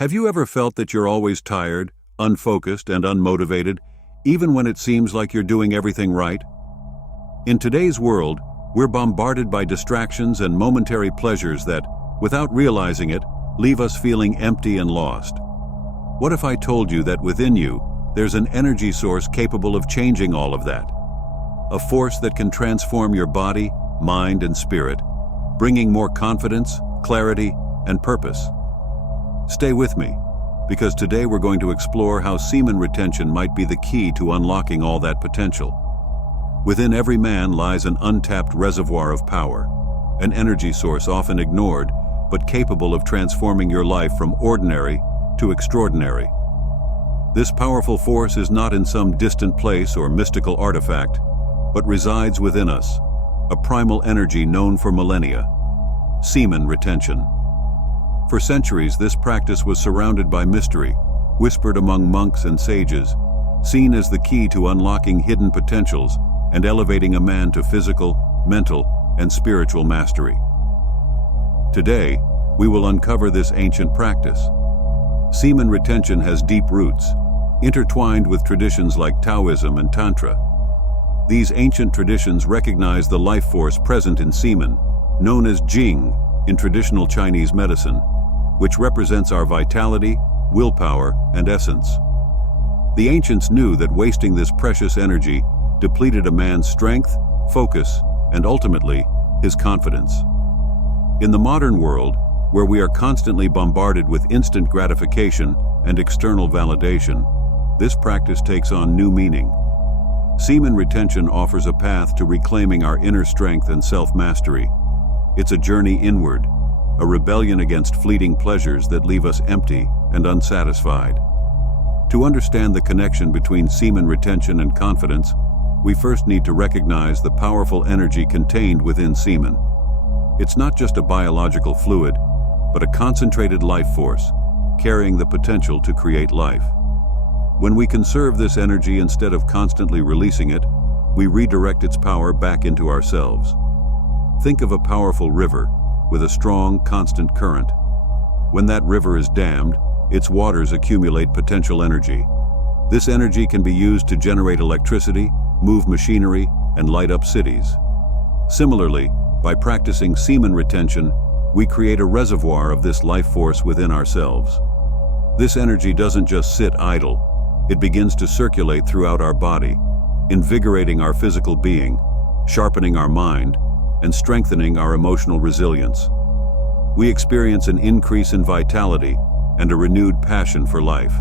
Have you ever felt that you're always tired, unfocused, and unmotivated, even when it seems like you're doing everything right? In today's world, we're bombarded by distractions and momentary pleasures that, without realizing it, leave us feeling empty and lost. What if I told you that within you, there's an energy source capable of changing all of that? A force that can transform your body, mind, and spirit, bringing more confidence, clarity, and purpose. Stay with me, because today we're going to explore how semen retention might be the key to unlocking all that potential. Within every man lies an untapped reservoir of power, an energy source often ignored, but capable of transforming your life from ordinary to extraordinary. This powerful force is not in some distant place or mystical artifact, but resides within us, a primal energy known for millennia: semen retention. For centuries, this practice was surrounded by mystery, whispered among monks and sages, seen as the key to unlocking hidden potentials and elevating a man to physical, mental, and spiritual mastery. Today, we will uncover this ancient practice. Semen retention has deep roots, intertwined with traditions like Taoism and Tantra. These ancient traditions recognize the life force present in semen, known as Jing in traditional Chinese medicine, which represents our vitality, willpower, and essence. The ancients knew that wasting this precious energy depleted a man's strength, focus, and ultimately, his confidence. In the modern world, where we are constantly bombarded with instant gratification and external validation, this practice takes on new meaning. Semen retention offers a path to reclaiming our inner strength and self-mastery. It's a journey inward, a rebellion against fleeting pleasures that leave us empty and unsatisfied. To understand the connection between semen retention and confidence, we first need to recognize the powerful energy contained within semen. It's not just a biological fluid, but a concentrated life force, carrying the potential to create life. When we conserve this energy instead of constantly releasing it, we redirect its power back into ourselves. Think of a powerful river with a strong, constant current. When that river is dammed, its waters accumulate potential energy. This energy can be used to generate electricity, move machinery, and light up cities. Similarly, by practicing semen retention, we create a reservoir of this life force within ourselves. This energy doesn't just sit idle. It begins to circulate throughout our body, invigorating our physical being, sharpening our mind, and strengthening our emotional resilience. We experience an increase in vitality and a renewed passion for life.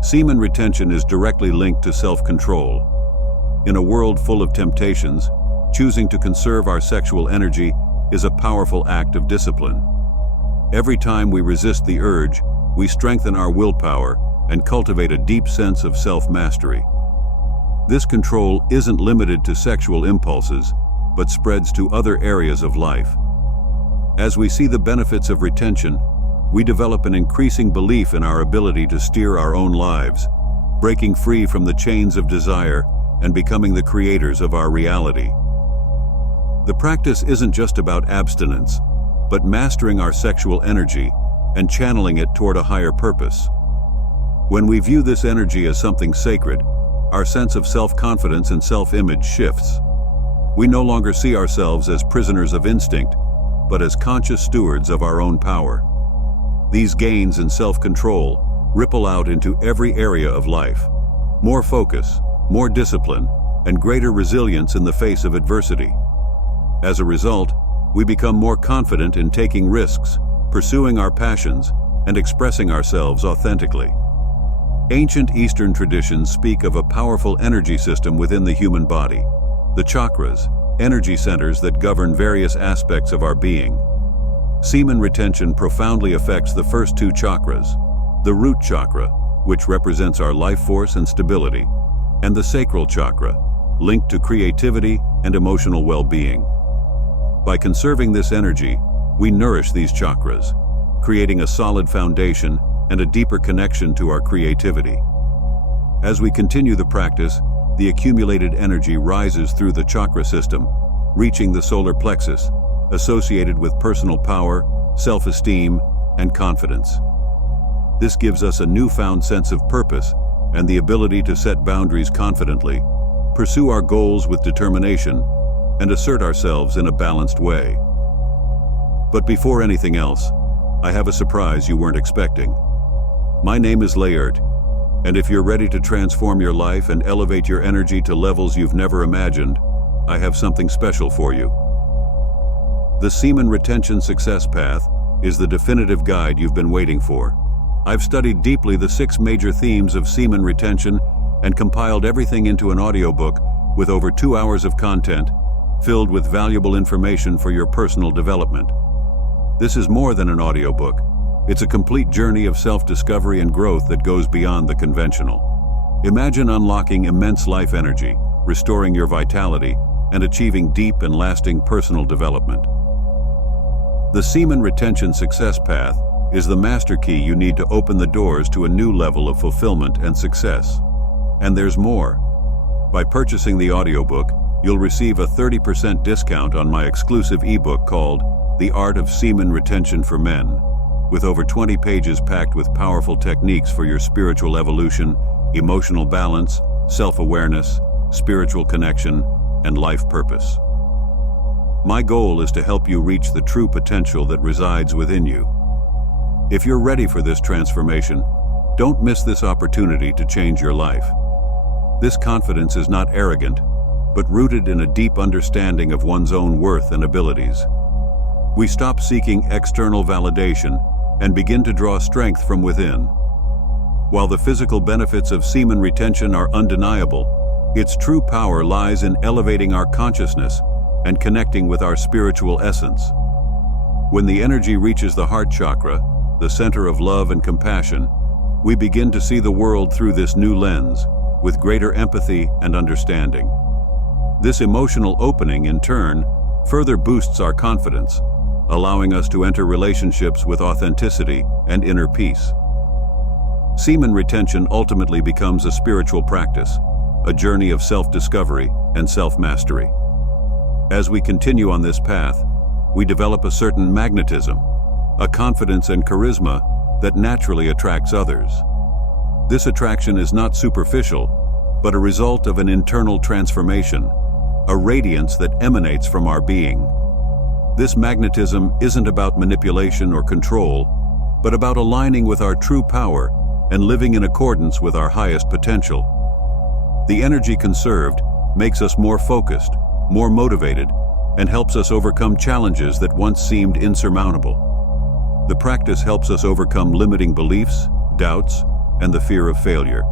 Semen retention is directly linked to self-control. In a world full of temptations, choosing to conserve our sexual energy is a powerful act of discipline. Every time we resist the urge, we strengthen our willpower and cultivate a deep sense of self-mastery. This control isn't limited to sexual impulses, but spreads to other areas of life. As we see the benefits of retention, we develop an increasing belief in our ability to steer our own lives, breaking free from the chains of desire and becoming the creators of our reality. The practice isn't just about abstinence, but mastering our sexual energy and channeling it toward a higher purpose. When we view this energy as something sacred, our sense of self-confidence and self-image shifts. We no longer see ourselves as prisoners of instinct, but as conscious stewards of our own power. These gains in self-control ripple out into every area of life. More focus, more discipline, and greater resilience in the face of adversity. As a result, we become more confident in taking risks, pursuing our passions, and expressing ourselves authentically. Ancient Eastern traditions speak of a powerful energy system within the human body. The chakras, energy centers that govern various aspects of our being. Semen retention profoundly affects the first two chakras, the root chakra, which represents our life force and stability, and the sacral chakra, linked to creativity and emotional well-being. By conserving this energy, we nourish these chakras, creating a solid foundation and a deeper connection to our creativity. As we continue the practice, the accumulated energy rises through the chakra system, reaching the solar plexus, associated with personal power, self-esteem, and confidence. This gives us a newfound sense of purpose and the ability to set boundaries confidently, pursue our goals with determination, and assert ourselves in a balanced way. But before anything else, I have a surprise you weren't expecting. My name is Layert, and if you're ready to transform your life and elevate your energy to levels you've never imagined, I have something special for you. The Semen Retention Success Path is the definitive guide you've been waiting for. I've studied deeply the 6 major themes of semen retention and compiled everything into an audiobook with over 2 hours of content, filled with valuable information for your personal development. This is more than an audiobook. It's a complete journey of self-discovery and growth that goes beyond the conventional. Imagine unlocking immense life energy, restoring your vitality, and achieving deep and lasting personal development. The Semen Retention Success Path is the master key you need to open the doors to a new level of fulfillment and success. And there's more. By purchasing the audiobook, you'll receive a 30% discount on my exclusive ebook called The Art of Semen Retention for Men, with over 20 pages packed with powerful techniques for your spiritual evolution, emotional balance, self-awareness, spiritual connection, and life purpose. My goal is to help you reach the true potential that resides within you. If you're ready for this transformation, don't miss this opportunity to change your life. This confidence is not arrogant, but rooted in a deep understanding of one's own worth and abilities. We stop seeking external validation and begin to draw strength from within. While the physical benefits of semen retention are undeniable, its true power lies in elevating our consciousness and connecting with our spiritual essence. When the energy reaches the heart chakra, the center of love and compassion, we begin to see the world through this new lens, with greater empathy and understanding. This emotional opening, in turn, further boosts our confidence, allowing us to enter relationships with authenticity and inner peace. Semen retention ultimately becomes a spiritual practice, a journey of self-discovery and self-mastery. As we continue on this path, we develop a certain magnetism, a confidence and charisma that naturally attracts others. This attraction is not superficial, but a result of an internal transformation, a radiance that emanates from our being. This magnetism isn't about manipulation or control, but about aligning with our true power and living in accordance with our highest potential. The energy conserved makes us more focused, more motivated, and helps us overcome challenges that once seemed insurmountable. The practice helps us overcome limiting beliefs, doubts, and the fear of failure,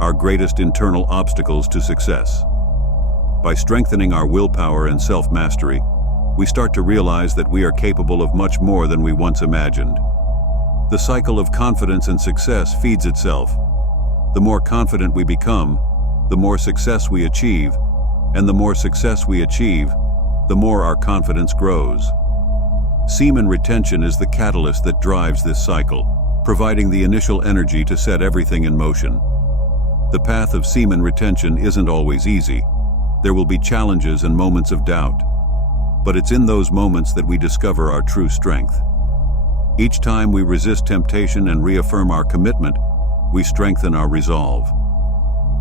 our greatest internal obstacles to success. By strengthening our willpower and self-mastery, we start to realize that we are capable of much more than we once imagined. The cycle of confidence and success feeds itself. The more confident we become, the more success we achieve, and the more success we achieve, the more our confidence grows. Semen retention is the catalyst that drives this cycle, providing the initial energy to set everything in motion. The path of semen retention isn't always easy. There will be challenges and moments of doubt. But it's in those moments that we discover our true strength. Each time we resist temptation and reaffirm our commitment, we strengthen our resolve.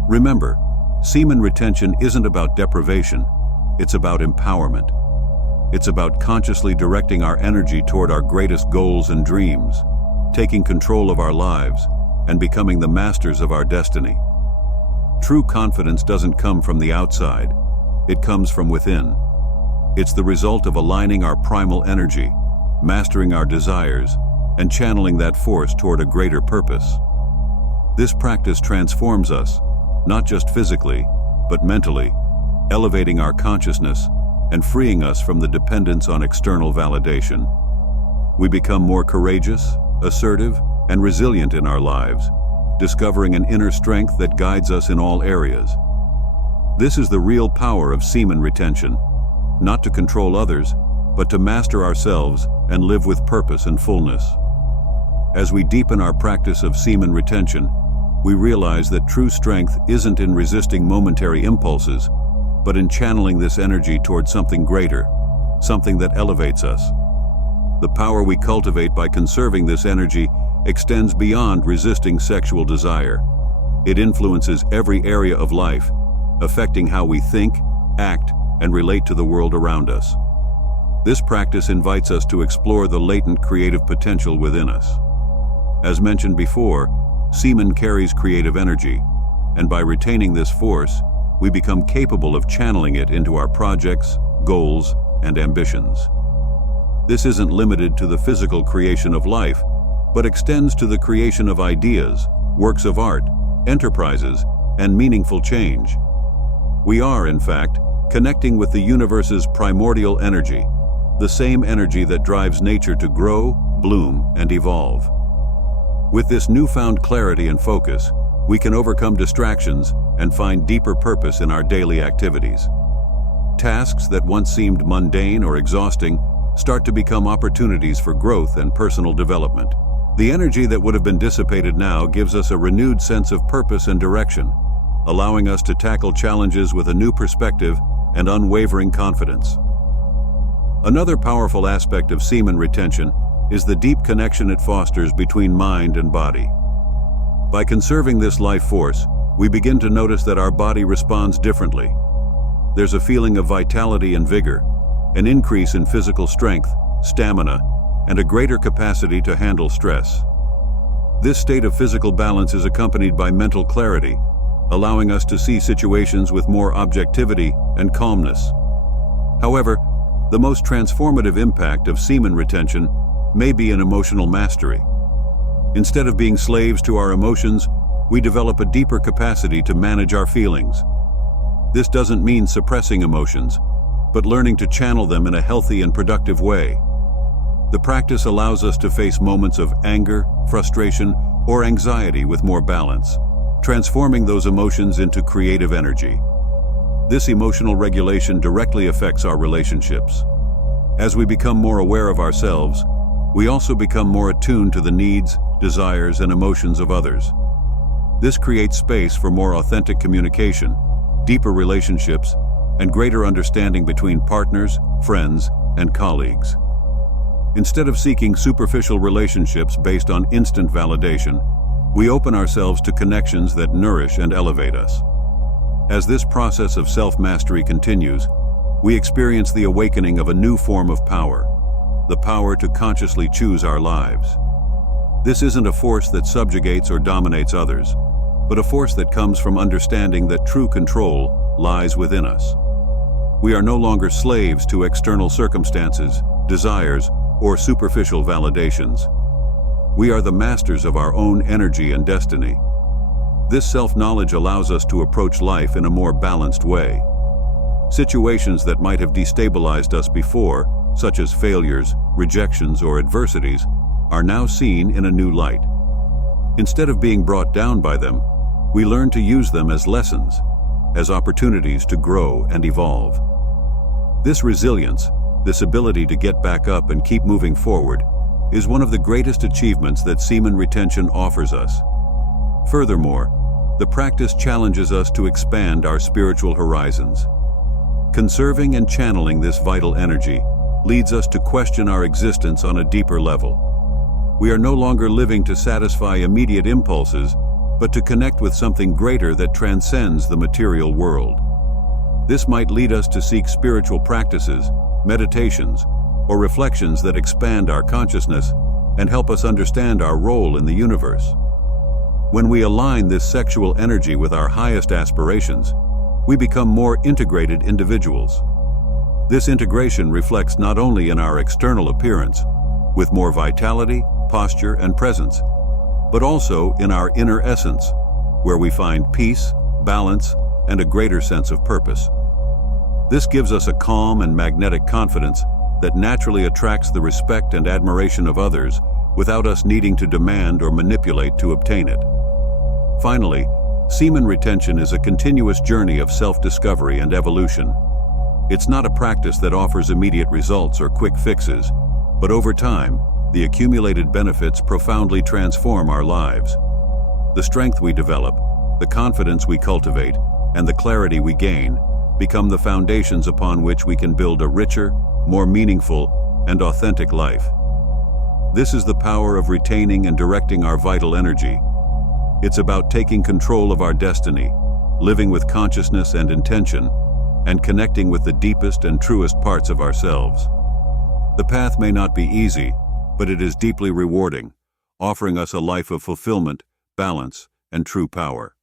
Remember, semen retention isn't about deprivation, it's about empowerment. It's about consciously directing our energy toward our greatest goals and dreams, taking control of our lives, and becoming the masters of our destiny. True confidence doesn't come from the outside, it comes from within. It's the result of aligning our primal energy, mastering our desires, and channeling that force toward a greater purpose. This practice transforms us, not just physically, but mentally, elevating our consciousness and freeing us from the dependence on external validation. We become more courageous, assertive, and resilient in our lives, discovering an inner strength that guides us in all areas. This is the real power of semen retention, not to control others, but to master ourselves and live with purpose and fullness. As we deepen our practice of semen retention, we realize that true strength isn't in resisting momentary impulses, but in channeling this energy toward something greater, something that elevates us. The power we cultivate by conserving this energy extends beyond resisting sexual desire. It influences every area of life, affecting how we think, act, and relate to the world around us. This practice invites us to explore the latent creative potential within us. As mentioned before, semen carries creative energy, and by retaining this force, we become capable of channeling it into our projects, goals, and ambitions. This isn't limited to the physical creation of life, but extends to the creation of ideas, works of art, enterprises, and meaningful change. We are, in fact, connecting with the universe's primordial energy, the same energy that drives nature to grow, bloom, and evolve. With this newfound clarity and focus, we can overcome distractions and find deeper purpose in our daily activities. Tasks that once seemed mundane or exhausting start to become opportunities for growth and personal development. The energy that would have been dissipated now gives us a renewed sense of purpose and direction, allowing us to tackle challenges with a new perspective and unwavering confidence. Another powerful aspect of semen retention is the deep connection it fosters between mind and body. By conserving this life force, we begin to notice that our body responds differently. There's a feeling of vitality and vigor, an increase in physical strength, stamina, and a greater capacity to handle stress. This state of physical balance is accompanied by mental clarity, allowing us to see situations with more objectivity and calmness. However, the most transformative impact of semen retention may be in emotional mastery. Instead of being slaves to our emotions, we develop a deeper capacity to manage our feelings. This doesn't mean suppressing emotions, but learning to channel them in a healthy and productive way. The practice allows us to face moments of anger, frustration, or anxiety with more balance, transforming those emotions into creative energy. This emotional regulation directly affects our relationships. As we become more aware of ourselves, we also become more attuned to the needs, desires, and emotions of others. This creates space for more authentic communication, deeper relationships, and greater understanding between partners, friends, and colleagues. Instead of seeking superficial relationships based on instant validation, we open ourselves to connections that nourish and elevate us. As this process of self-mastery continues, we experience the awakening of a new form of power, the power to consciously choose our lives. This isn't a force that subjugates or dominates others, but a force that comes from understanding that true control lies within us. We are no longer slaves to external circumstances, desires, or superficial validations. We are the masters of our own energy and destiny. This self-knowledge allows us to approach life in a more balanced way. Situations that might have destabilized us before, such as failures, rejections, or adversities, are now seen in a new light. Instead of being brought down by them, we learn to use them as lessons, as opportunities to grow and evolve. This resilience, this ability to get back up and keep moving forward, is one of the greatest achievements that semen retention offers us. Furthermore, the practice challenges us to expand our spiritual horizons. Conserving and channeling this vital energy leads us to question our existence on a deeper level. We are no longer living to satisfy immediate impulses, but to connect with something greater that transcends the material world. This might lead us to seek spiritual practices, meditations, or reflections that expand our consciousness and help us understand our role in the universe. When we align this sexual energy with our highest aspirations, we become more integrated individuals. This integration reflects not only in our external appearance, with more vitality, posture, and presence, but also in our inner essence, where we find peace, balance, and a greater sense of purpose. This gives us a calm and magnetic confidence that naturally attracts the respect and admiration of others without us needing to demand or manipulate to obtain it. Finally, semen retention is a continuous journey of self-discovery and evolution. It's not a practice that offers immediate results or quick fixes, but over time, the accumulated benefits profoundly transform our lives. The strength we develop, the confidence we cultivate, and the clarity we gain become the foundations upon which we can build a richer, more meaningful, and authentic life. This is the power of retaining and directing our vital energy. It's about taking control of our destiny, living with consciousness and intention, and connecting with the deepest and truest parts of ourselves. The path may not be easy, but it is deeply rewarding, offering us a life of fulfillment, balance, and true power.